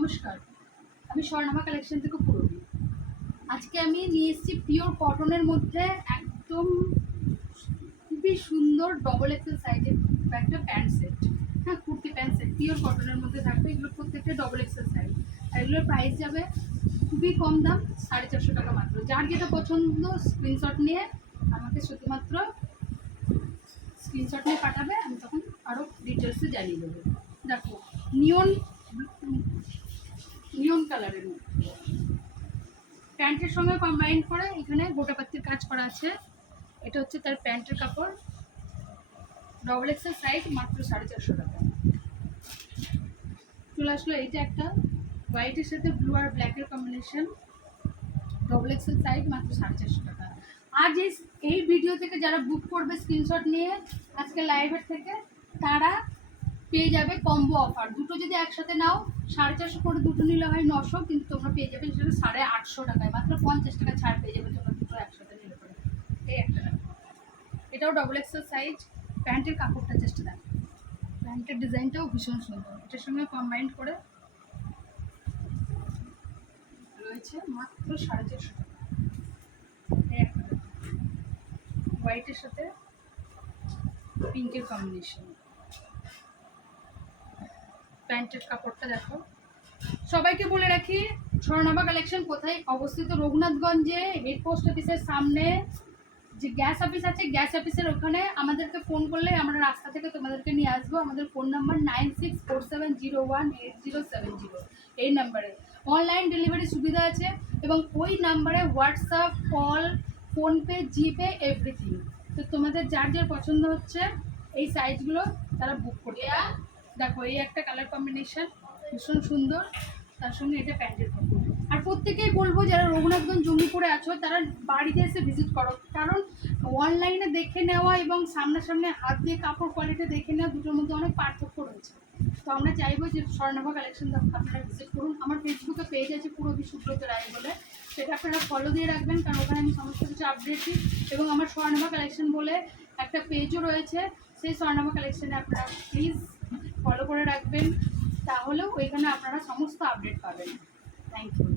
নমস্কার, আমি স্বর্ণামা কালেকশন থেকে পুরবী। আজকে আমি নিয়ে এসেছি পিওর কটনের মধ্যে একদম খুবই সুন্দর ডবল এক্সেল সাইজের একটা প্যান্ট সেট। হ্যাঁ, কুর্তি প্যান্ট সেট পিওর কটনের মধ্যে থাকবে। এগুলো প্রত্যেকটা ডবল এক্সেল সাইজ, আর এগুলোর প্রাইস যাবে খুবই কম দাম, 450 টাকা মাত্র। যার যেটা পছন্দ স্ক্রিনশট নিয়ে আমাকে শুধুমাত্র স্ক্রিনশট নিয়ে পাঠাবে, আমি তখন আরও ডিটেলসে জানিয়ে দেবো। দেখো, নিয়ন কালারের মধ্যে প্যান্টের সঙ্গে কম্বাইন করে এখানে গোটাপাত্তির কাজ করা আছে। এটা হচ্ছে তার প্যান্টের কাপড়, ডবল এক্সেল সাইজ, মাত্র 450 টাকা। চলে আসলো এইটা একটা হোয়াইটের সাথে ব্লু আর ব্ল্যাকের কম্বিনেশন, ডবল এক্সেল সাইজ, মাত্র 450 টাকা। আর এই ভিডিও থেকে যারা বুক করবে স্ক্রিনশট নিয়ে আজকে লাইভের থেকে, তারা পেয়ে যাবে কম্বো অফার। দুটো যদি একসাথে নাও 450 করে, দুটো নিলে হয় 900, কিন্তু তোমরা পেয়ে যাবে সেটা 850 টাকায়, মাত্র 50 টাকা ছাড় পেয়ে যাবে তোমরা দুটো একসাথে নিলে পরে। এই একটা দেখো, এটাও ডবল এক্সেল সাইজ। প্যান্টের কাপড়টা চেষ্টা দেখো, প্যান্টের ডিজাইনটাও ভীষণ সুন্দর। এটার সঙ্গে কম্বাইন করে রয়েছে মাত্র 450 টাকা। এই একটা দেখো, হোয়াইটের সাথে পিঙ্কের কম্বিনেশন। প্যান্টের কাপড়টা দেখো। সবাইকে বলে রাখি, স্বর্ণাভা কালেকশন কোথায় অবস্থিত? রঘুনাথগঞ্জে হেড পোস্ট অফিসের সামনে যে গ্যাস অফিস আছে, গ্যাস অফিসের ওখানে আমাদেরকে ফোন করলে আমরা রাস্তা থেকে তোমাদেরকে নিয়ে আসবো। আমাদের ফোন নাম্বার 9647018070, এই নাম্বারে অনলাইন ডেলিভারি সুবিধা আছে, এবং ওই নাম্বারে হোয়াটসঅ্যাপ, কল, ফোনপে, জিপে এভরিথিং। তো তোমাদের যার যার পছন্দ হচ্ছে এই সাইজগুলো তারা বুক করবে। দেখো, এই একটা কালার কম্বিনেশন ভীষণ সুন্দর, তার সঙ্গে এটা প্যান্টের কাপড়। আর প্রত্যেকেই বলবো যারা রঘুনাথগঞ্জ জঙ্গিপুরে আছো তারা বাড়িতে এসে ভিজিট করো, কারণ অনলাইনে দেখে নেওয়া এবং সামনাসামনি হাত দিয়ে কাপড় কোয়ালিটি দেখে নেওয়া দুটোর মধ্যে অনেক পার্থক্য রয়েছে। তো আমরা চাইবো যে স্বর্ণাভা কালেকশন আপনারা ভিজিট করুন। আমার ফেসবুকে পেজ আছে পুরবী সুব্রত রায় বলে, সেটা আপনারা ফলো দিয়ে রাখবেন, কারণ ওখানে আমি সমস্ত কিছু আপডেট দিই। এবং আমার স্বর্ণাভা কালেকশন বলে একটা পেজও রয়েছে, সেই স্বর্ণাভা কালেকশনে আপনারা প্লিজ ফলো করে রাখবেন, তাহলেও ওইখানে আপনারা সমস্ত আপডেট পাবেন। Thank you.